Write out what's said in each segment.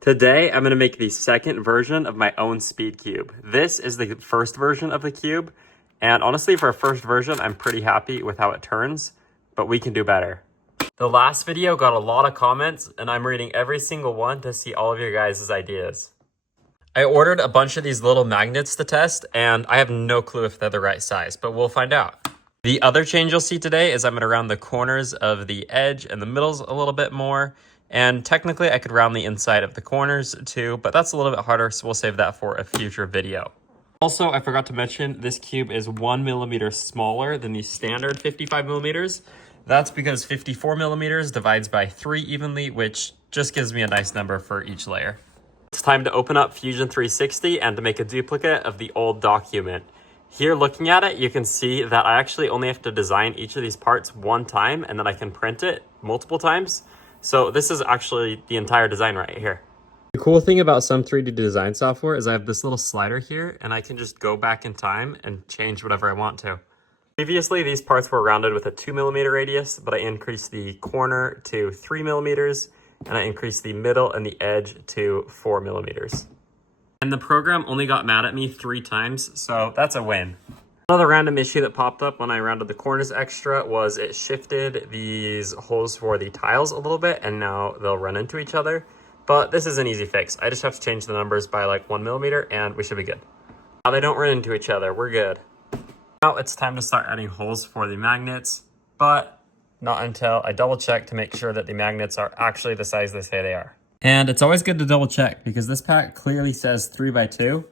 Today, I'm going to make the second version of my own Speedcube. This is the first version of the cube, and honestly, for a first version, I'm pretty happy with how it turns, but we can do better. The last video got a lot of comments, and I'm reading every single one to see all of your guys' ideas. I ordered a bunch of these little magnets to test, and I have no clue if they're the right size, but we'll find out. The other change you'll see today is I'm going to round the corners of the edge and the middles a little bit more. And technically I could round the inside of the corners too, but that's a little bit harder, so we'll save that for a future video. Also, I forgot to mention, this cube is 1 millimeter smaller than the standard 55 millimeters. That's because 54 millimeters divides by 3 evenly, which just gives me a nice number for each layer. It's time to open up Fusion 360 and to make a duplicate of the old document. Here, looking at it, you can see that I actually only have to design each of these parts one time, and then I can print it multiple times. So this is actually the entire design right here. The cool thing about some 3D design software is I have this little slider here, and I can just go back in time and change whatever I want to. Previously, these parts were rounded with a 2 millimeter radius, but I increased the corner to 3 millimeters, and I increased the middle and the edge to 4 millimeters. And the program only got mad at me 3 times, so that's a win. Another random issue that popped up when I rounded the corners extra was it shifted these holes for the tiles a little bit, and now they'll run into each other. But this is an easy fix. I just have to change the numbers by like 1 millimeter and we should be good. Now they don't run into each other, we're good. Now it's time to start adding holes for the magnets, but not until I double check to make sure that the magnets are actually the size they say they are. And it's always good to double check because this pack clearly says 3x2,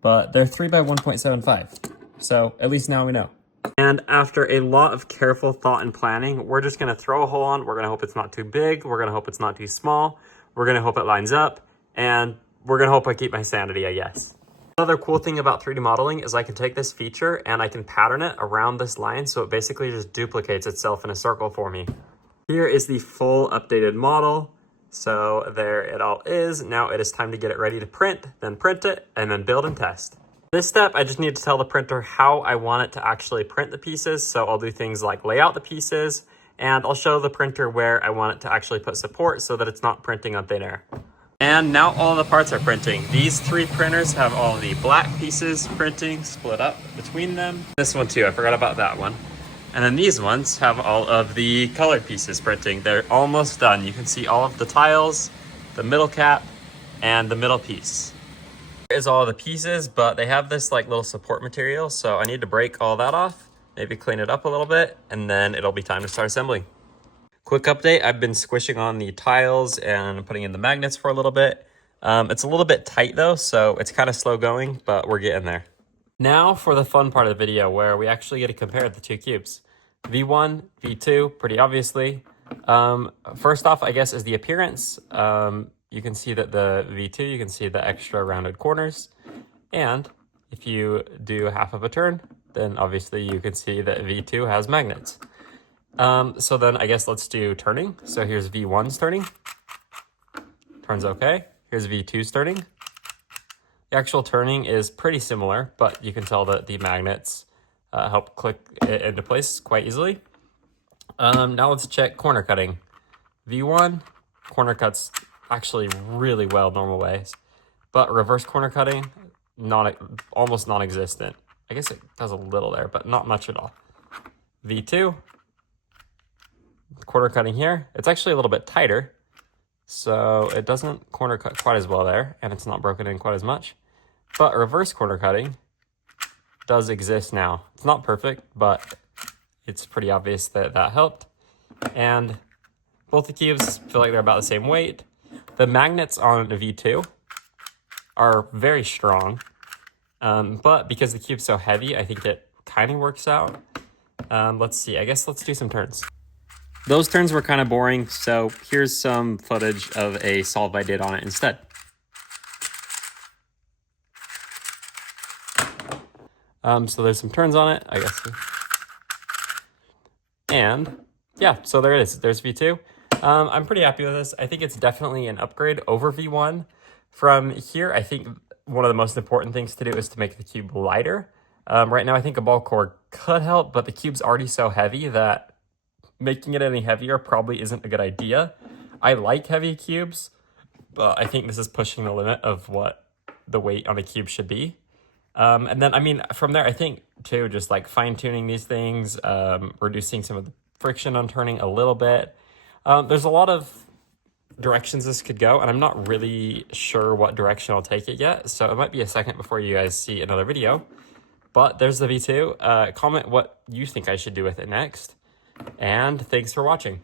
but they're 3x1.75. So at least now we know. And after a lot of careful thought and planning, we're just gonna throw a hole on. We're gonna hope it's not too big. We're gonna hope it's not too small. We're gonna hope it lines up. And we're gonna hope I keep my sanity, I guess. Another cool thing about 3D modeling is I can take this feature and I can pattern it around this line, so it basically just duplicates itself in a circle for me. Here is the full updated model. So there it all is. Now it is time to get it ready to print it, and then build and test. This step, I just need to tell the printer how I want it to actually print the pieces. So I'll do things like lay out the pieces, and I'll show the printer where I want it to actually put support so that it's not printing on thin air. And now all the parts are printing. These 3 printers have all the black pieces printing split up between them. This one too, I forgot about that one. And then these ones have all of the colored pieces printing. They're almost done. You can see all of the tiles, the middle cap, and the middle piece. Is all the pieces, but they have this like little support material, so I need to break all that off, maybe clean it up a little bit, and then it'll be time to start assembling. Quick update, I've been squishing on the tiles and putting in the magnets for a little bit. It's a little bit tight though, so it's kind of slow going, but we're getting there. Now for the fun part of the video where we actually get to compare the 2 cubes. V1, V2, pretty obviously. First off, I guess, is the appearance. You can see that the V2, you can see the extra rounded corners. And if you do half of a turn, then obviously you can see that V2 has magnets. So then I guess let's do turning. So here's V1's turning. Turns okay. Here's V2's turning. The actual turning is pretty similar, but you can tell that the magnets help click it into place quite easily. Now let's check corner cutting. V1, corner cuts actually really well normal ways, but reverse corner cutting, almost non-existent. I guess it does a little there, but not much at all. V2, corner cutting here, it's actually a little bit tighter, so it doesn't corner cut quite as well there, and it's not broken in quite as much. But reverse corner cutting does exist now. It's not perfect, but it's pretty obvious that that helped. And both the cubes feel like they're about the same weight. The magnets on the V2 are very strong, but because the cube's so heavy, I think it kind of works out. Let's see, I guess let's do some turns. Those turns were kind of boring, so here's some footage of a solve I did on it instead. So there's some turns on it, I guess. And yeah, so there it is. There's V2. I'm pretty happy with this. I think it's definitely an upgrade over V1. From here, I think one of the most important things to do is to make the cube lighter. Right now, I think a ball cord could help, but the cube's already so heavy that making it any heavier probably isn't a good idea. I like heavy cubes, but I think this is pushing the limit of what the weight on a cube should be. And then, I mean, from there, I think, too, just like fine-tuning these things, reducing some of the friction on turning a little bit. There's a lot of directions this could go, and I'm not really sure what direction I'll take it yet, so it might be a second before you guys see another video. But there's the V2. Comment what you think I should do with it next, and thanks for watching.